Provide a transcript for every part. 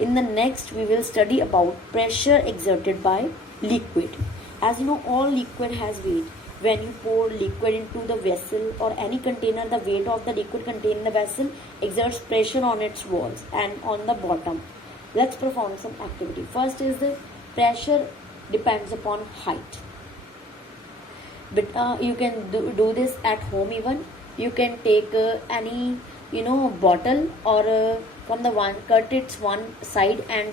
In the next, we will study about pressure exerted by liquid. As you know, all liquid has weight. When you pour liquid into the vessel or any container, the weight of the liquid contained in the vessel exerts pressure on its walls and on the bottom. Let's perform some activity. First is the pressure depends upon height. But you can do this at home even. You can take any bottle or from the one, cut its one side and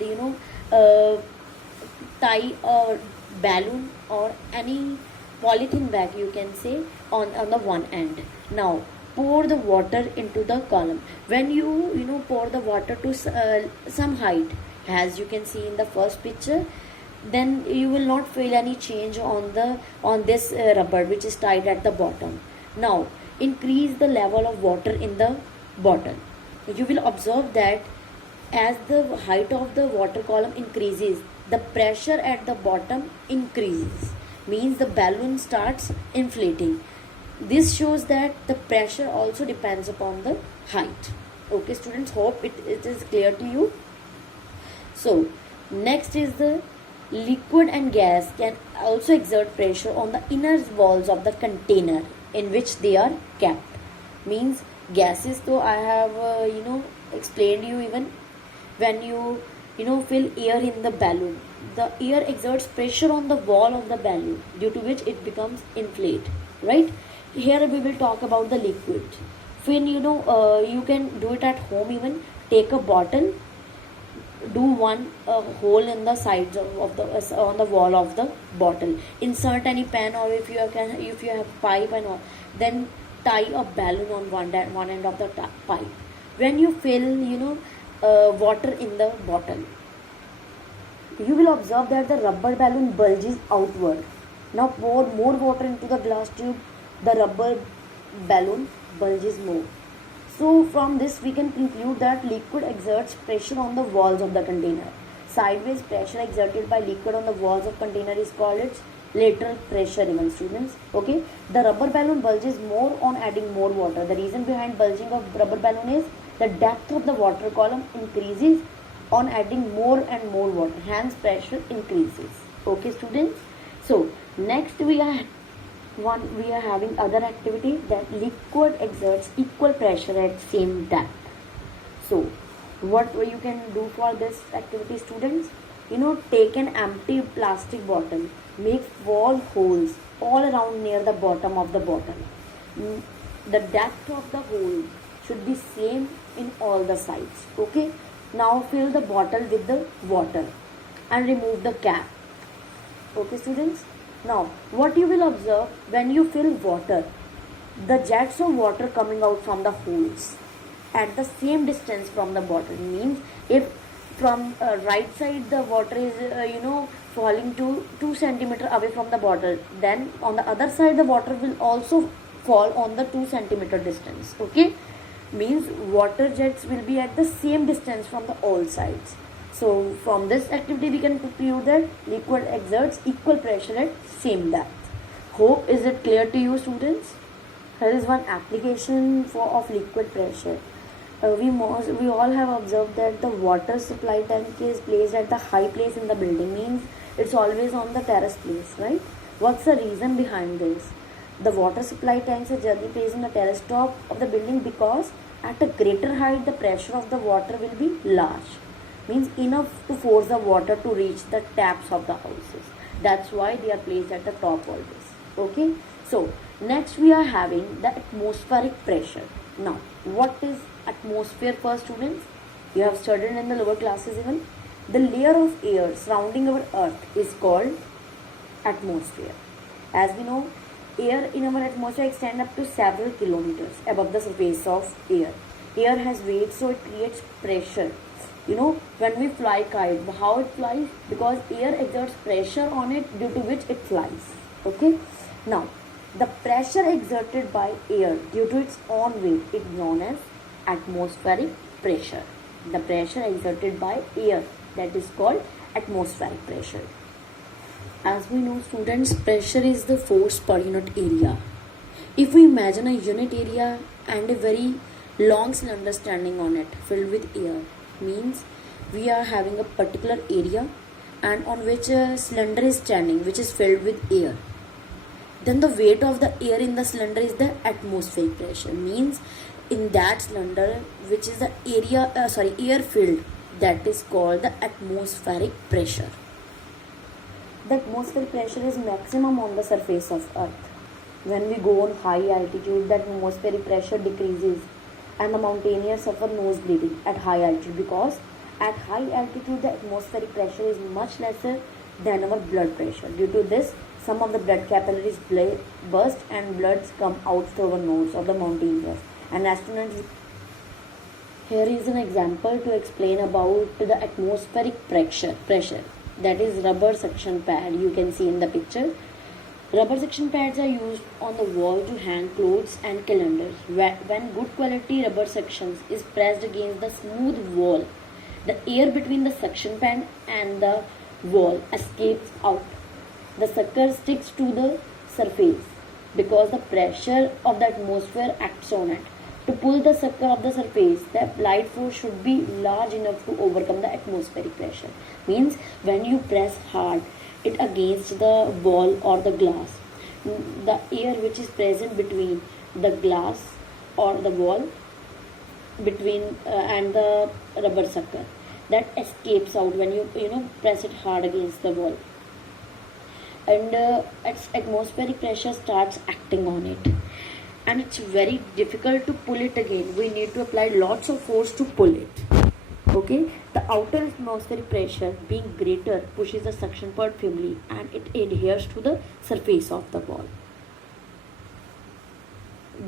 tie a balloon or any polythene bag, you can say, on the one end. Now pour the water into the column. When you pour the water to some height, as you can see in the first picture, then you will not feel any change on this rubber which is tied at the bottom. Now increase the level of water in the bottle. You will observe that as the height of the water column increases, the pressure at the bottom increases, means the balloon starts inflating. This shows that the pressure also depends upon the height. Okay students, hope it is clear to you. So next is the liquid and gas can also exert pressure on the inner walls of the container in which they are kept. Means gases, though I have explained you, even when you fill air in the balloon, the air exerts pressure on the wall of the balloon, due to which it becomes inflate, right? Here we will talk about the liquid. When you can do it at home even. Take a bottle, do one hole in the sides of the on the wall of the bottle, insert any pen, or if you have pipe and all, then tie a balloon on one end of the pipe. When you fill water in the bottle, you will observe that the rubber balloon bulges outward. Now pour more water into the glass tube, the rubber balloon bulges more. So from this we can conclude that liquid exerts pressure on the walls of the container. Sideways pressure exerted by liquid on the walls of container is called its lateral pressure, even students. Okay, the rubber balloon bulges more on adding more water. The reason behind bulging of rubber balloon is the depth of the water column increases on adding more and more water, hence pressure increases. Okay students, so next we are having other activity, that liquid exerts equal pressure at same depth. So what you can do for this activity, students? Take an empty plastic bottle, make 4 holes all around near the bottom of the bottle. The depth of the hole should be same in all the sides. Okay, now fill the bottle with the water and remove the cap. Okay students, now what you will observe, when you fill water, the jets of water coming out from the holes at the same distance from the bottle. Means if from right side the water is falling to 2 centimeter away from the bottle, then on the other side the water will also fall on the 2 centimeter distance. Okay, means water jets will be at the same distance from the all sides. So from this activity we can conclude that liquid exerts equal pressure at same depth. Hope is it clear to you students? Here is one application of liquid pressure. We all have observed that the water supply tank is placed at the high place in the building, means it's always on the terrace place, right? What's the reason behind this? The water supply tanks are generally placed on the terrace top of the building because at a greater height the pressure of the water will be large, means enough to force the water to reach the taps of the houses. That's why they are placed at the top always. Okay, so next we are having the atmospheric pressure. Now what is atmosphere for students? You have studied in the lower classes even. The layer of air surrounding our earth is called atmosphere. As we know, air in our atmosphere extends up to several kilometers above the surface of air. Air has weight, so it creates pressure. When we fly kite, how it flies? Because air exerts pressure on it, due to which it flies. Okay, now the pressure exerted by air due to its own weight is known as atmospheric pressure. The pressure exerted by air, that is called atmospheric pressure. As we know students, pressure is the force per unit area. If we imagine a unit area and a very long cylinder standing on it filled with air, means we are having a particular area and on which a cylinder is standing, which is filled with air. Then the weight of the air in the cylinder is the atmospheric pressure. Means in that cylinder, which is the air filled, that is called the atmospheric pressure. The atmospheric pressure is maximum on the surface of Earth. When we go on high altitude, the atmospheric pressure decreases and the mountaineers suffer nose bleeding at high altitude, because at high altitude the atmospheric pressure is much lesser than our blood pressure. Due to this, some of the blood capillaries burst and bloods come out through our nose of the mountaineers. And astronauts, here is an example to explain about the atmospheric pressure. That is rubber suction pad, you can see in the picture. Rubber suction pads are used on the wall to hang clothes and calendars. When good quality rubber suctions is pressed against the smooth wall, the air between the suction pad and the wall escapes out. The sucker sticks to the surface because the pressure of the atmosphere acts on it. To pull the sucker off the surface, the applied force should be large enough to overcome the atmospheric pressure. Means when you press hard it against the wall or the glass, the air which is present between the glass or the wall between and the rubber sucker, that escapes out when you press it hard against the wall, and its atmospheric pressure starts acting on it, and it's very difficult to pull it again. We need to apply lots of force to pull it. Okay, the outer atmospheric pressure being greater pushes the suction pad firmly and it adheres to the surface of the wall.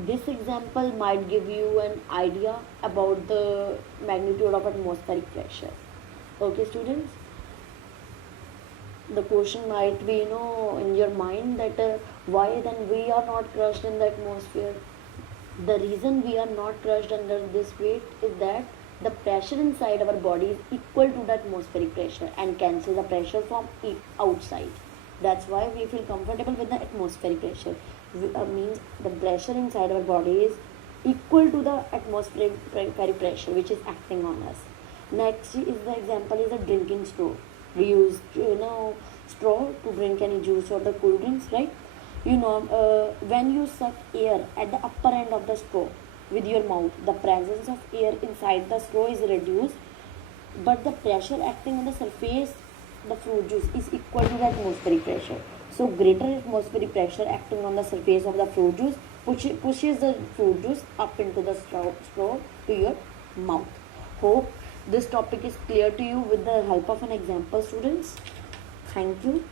This example might give you an idea about the magnitude of atmospheric pressure. Okay, students, the question might be in your mind that why then we are not crushed in the atmosphere. The reason we are not crushed under this weight is that the pressure inside our body is equal to the atmospheric pressure and cancel the pressure from outside. That's why we feel comfortable with the atmospheric pressure. Means the pressure inside our body is equal to the atmospheric pressure which is acting on us. Next is the example is a drinking straw. We use straw to drink any juice or the cool drinks, right? When you suck air at the upper end of the straw with your mouth, the presence of air inside the straw is reduced, but the pressure acting on the surface, the fruit juice, is equal to the atmospheric pressure. So greater atmospheric pressure acting on the surface of the fruit juice pushes the fruit juice up into the straw to your mouth. Hope this topic is clear to you with the help of an example, students. Thank you.